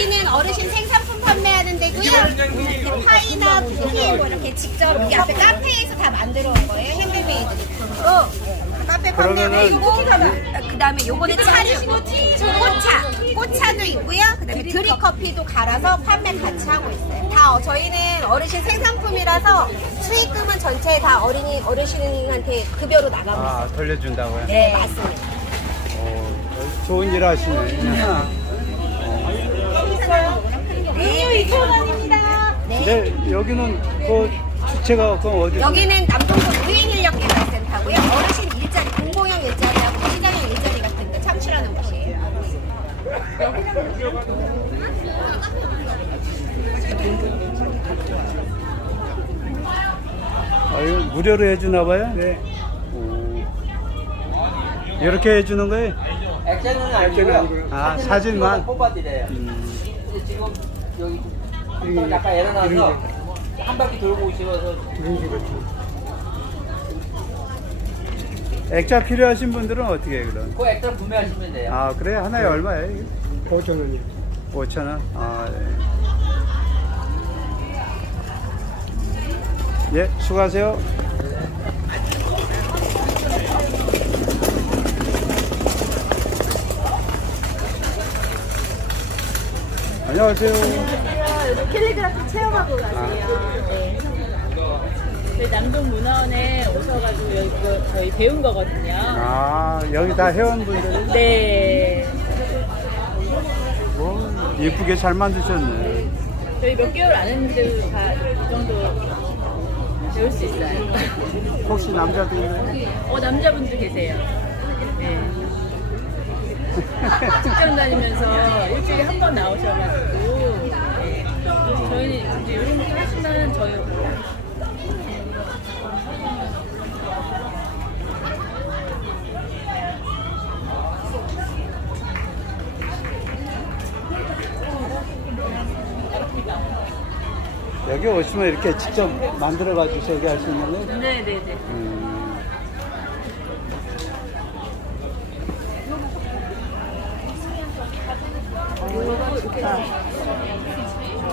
저희는 어르신 생산품 판매하는 데고요. 이렇게 파이나 쿠키 뭐 이렇게 직접 여기 앞에 카페에서 다 만들어 온 거예요. 핸드메이드. 또 카페 판매하고 그다음에 요거는 차를 꽃차 꽃차도 있고요. 그다음에 드립 커피도 갈아서 판매 같이 하고 있어요. 다 어, 저희는 어르신 생산품이라서 수익금은 전체 다 어린이 어르신한테 급여로 나가고 있어요. 아, 돌려준다고요? 네 맞습니다. 어, 좋은 일 하시네. 네, 2,000원입니다. 네. 여기는 그 주체가 그 어디? 여기는 남동구 노인인력개발센터고요. 어르신 일자리, 공공형 일자리하고 시장형 일자리 같은 데 창출하는 곳이에요. 아, 이거 무료로 해주나 봐요? 네. 이렇게 해주는 거예요? 액자는 아니고요. 아, 사진만? 찍어서 뽑아드려요. 근데 지금 여기 좀 약간 일어나서 한 바퀴 돌고 오셔서 액자 필요하신 분들은 어떻게 해, 그럼? 그 액자 구매하시면 돼요. 아, 그래? 하나에 얼마예요? 5천 원이요. 5천 원? 아, 예. 예, 수고하세요. 안녕하세요. 캘리그라피 체험하고 가세요. 네. 저희 남동문화원에 오셔가지고 여기 그 저희 배운 거거든요. 아, 여기 다 회원분들. 네. 오, 예쁘게 잘 만드셨네. 저희 몇 개월 안 했는데도 다 이 정도 배울 수 있어요. 혹시 있나요? 어, 남자분도 계세요. 네. 직장 다니면서 일주일에 한 번 나오셔가지고. 네. 저희는 이제 이런 거 하시면 저희 여기 오시면 이렇게 직접 만들어가지고 저기 할 수 있는 거예요? 네네네. 음.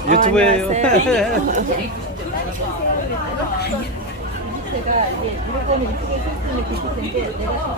유튜브예요. 제가 이제 이쁘게 썼으면 좋을 텐데 내가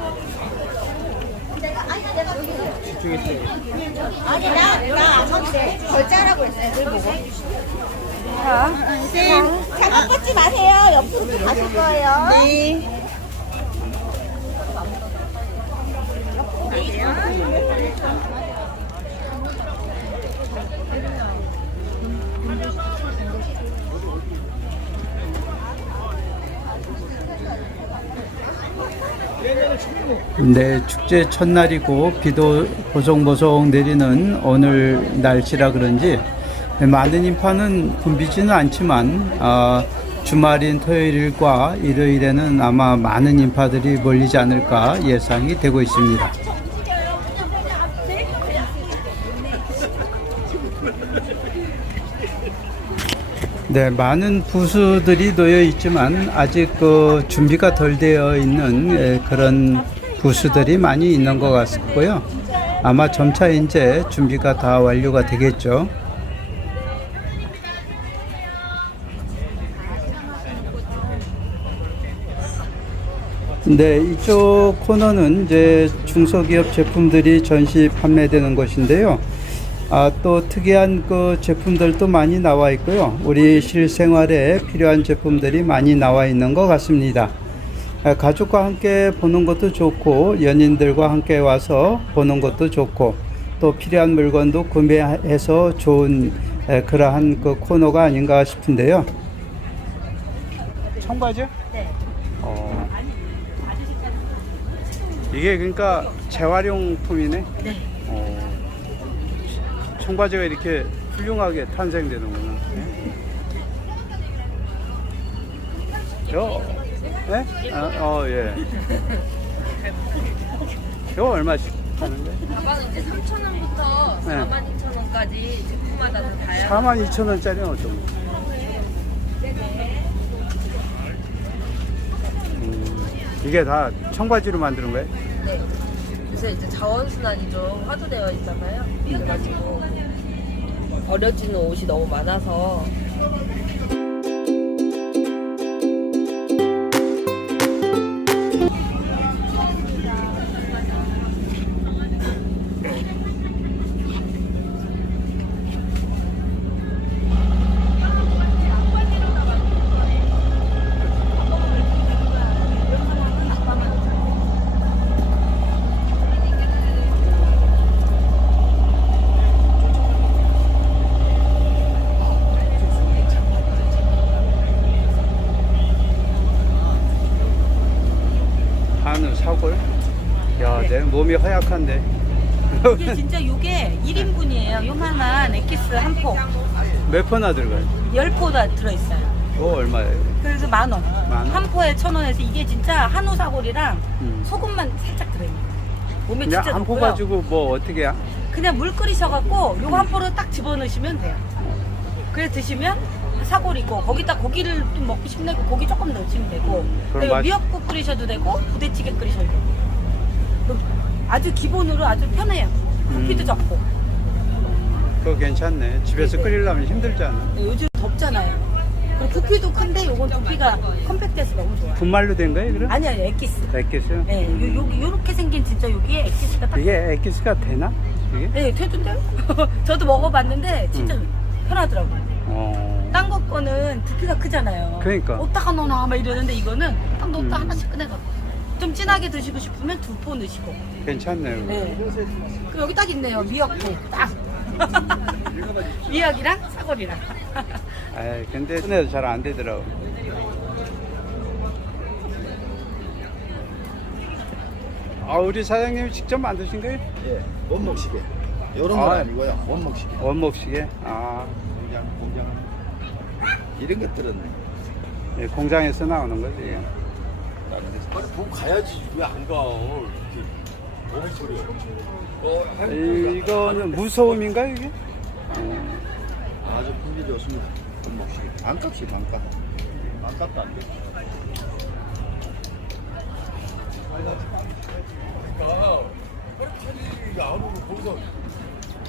아니 나나안 먹는데 결제하라고 했어요. 늘 보고. 자, 자꾸 뻗지 마세요. 옆으로 좀 가실 거예요. 네. 네, 축제 첫날이고 비도 보송보송 내리는 오늘 날씨라 그런지 많은 인파는 붐비지는 않지만 아, 주말인 토요일과 일요일에는 아마 많은 인파들이 몰리지 않을까 예상이 되고 있습니다. 네, 많은 부수들이 놓여 있지만 아직 그 준비가 덜 되어 있는 예, 그런 부수들이 많이 있는 것 같고요. 아마 점차 이제 준비가 다 완료가 되겠죠. 네, 이쪽 코너는 이제 중소기업 제품들이 전시 판매되는 곳인데요. 아, 또 특이한 그 제품들도 많이 나와 있고요. 우리 실생활에 필요한 제품들이 많이 나와 있는 것 같습니다. 아, 가족과 함께 보는 것도 좋고 연인들과 함께 와서 보는 것도 좋고 또 필요한 물건도 구매해서 좋은 에, 그러한 그 코너가 아닌가 싶은데요. 청바지? 네. 어. 이게 그러니까 재활용품이네. 네. 어. 청바지가 이렇게 훌륭하게 탄생되는구나. 요, 네? 아, 어, 예. 이거 얼마씩 하는데? 가방은 이제 3,000원부터 네. 42,000원까지 제품마다 다 다양한 4만 2천 원짜리는 어떤 거? 음, 이게 다 청바지로 만드는 거예요? 네. 요새 이제 자원순환이 좀 화두되어 있잖아요. 그래가지고 버려지는 옷이 너무 많아서 허약한데. 이게 진짜 요게 1인분이에요. 요만한 엑기스 한 포. 몇 포나 들어가요? 10포가 들어있어요. 그거 얼마예요? 그래서 만 원. 만 원? 한 포에 천 원에서 이게 진짜 한우 사골이랑 음. 소금만 살짝 들어있는 거예요. 몸에 그냥 진짜 한포 좋고요. 가지고 뭐 어떻게 야 그냥 물 끓이셔갖고 요거 한 포를 딱 집어넣으시면 돼요. 그래 드시면 사골이고 거기다 고기를 좀 먹고 싶네 그 고기 조금 넣으시면 되고 그럼 그리고 맛- 미역국 끓이셔도 되고 부대찌개 끓이셔도 되고 그럼 아주 기본으로 아주 편해요. 부피도 음. 적고 그거 괜찮네. 집에서 네. 끓이려면 힘들지 않아? 요즘 덥잖아요. 그리고 부피도 큰데 요건 부피가 컴팩트해서 너무 좋아요. 분말로 된 거예요, 그럼? 아니 아니 엑기스. 액기스? 네, 요, 요, 요렇게 생긴 진짜 여기에 엑기스가 딱. 이게 액기스가 되나? 이게? 네, 되던데요? 저도 먹어봤는데 진짜 음. 편하더라고요. 어. 딴 거 거는 부피가 크잖아요. 그러니까. 어디다가 넣나 막 이러는데 이거는 딱 넣었다 음. 하나씩 꺼내갖고. 좀 진하게 드시고 싶으면 두 포 넣으시고. 괜찮네요. 네. 그 여기 딱 있네요. 미역포. 딱. 미역이랑 사골이랑. 아 근데 손에도 잘 안 되더라고. 아, 우리 사장님이 직접 만드신 거예요? 예, 원목시계. 이런 아, 건 아니고요. 원목시계. 원목시계? 아, 공장, 공장. 이런 것들은 예, 공장에서 나오는 거지. 다른 데 서. 아니 보고 가야지 왜 안 가? 이렇게 뭔 소리야? 어, 이- 이거는 무소음인가, 이게? 아주 품질 좋습니다. 원목시계. 반값이 반값. 반값도 안 돼. 그러니까 빨리 안 오고 거기서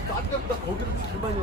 딴 데보다 거기를 제일 많이 있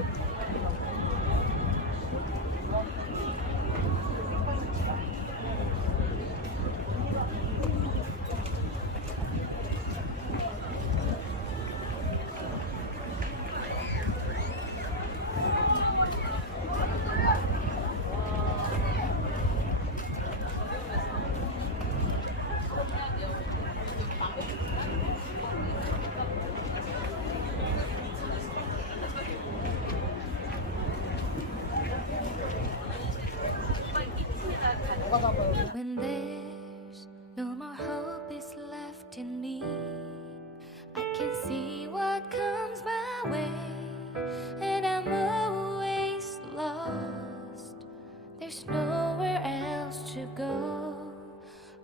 to go.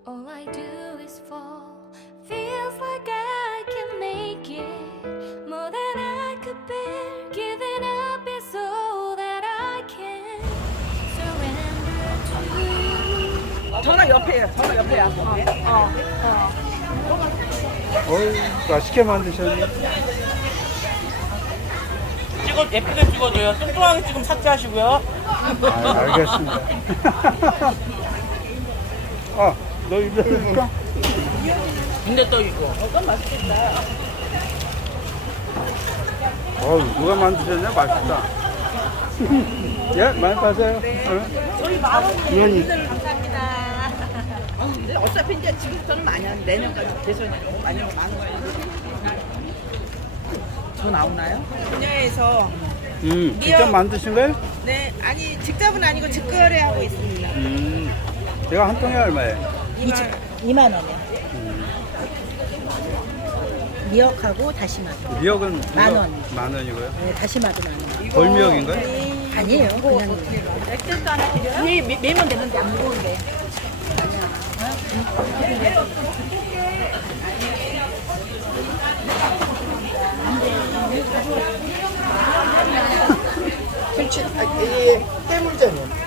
All I do is fall. Feels like I can make it more than I could bear. Giving up is all that I can surrender to. 전화 옆에요. 전화 옆에야. 어. 어. 어우, 맛있게 만드셨네. 찍어 예쁘게 찍어줘요. 뚱뚱하게 찍으면 삭제하시고요. 아, 알겠습니다. 아, 너 이거 해볼까? 근데 또 이거. 어우, 누가 만드셨냐? 맛있다. 예, 많이 파세요. 저희 만원 이현이. 어차피 이제 지금부터는 많이 한 내년까지 계속 많이 많은 거예요. 저 나오나요? 분야에서 음, 직접 만드신 거예요? 네 아니 직접은 아니고 직거래하고 있습니다. 음, 제가 한 통에 얼마예요? 2만 원이요. 미역하고 다시마. 미역은 만 미역 원. 만 원이고요. 네, 다시마도 만 원. 돌미역인가요? 아니에요. 그냥 위에 매- 매면 되는데 안 무거운데. 김치, 아, 이 해물전이요.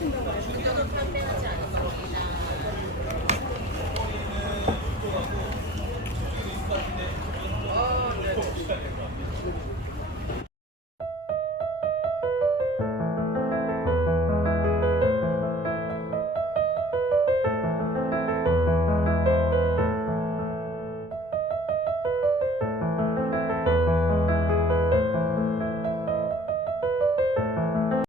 같은 경우는 전혀 편하지 않아요.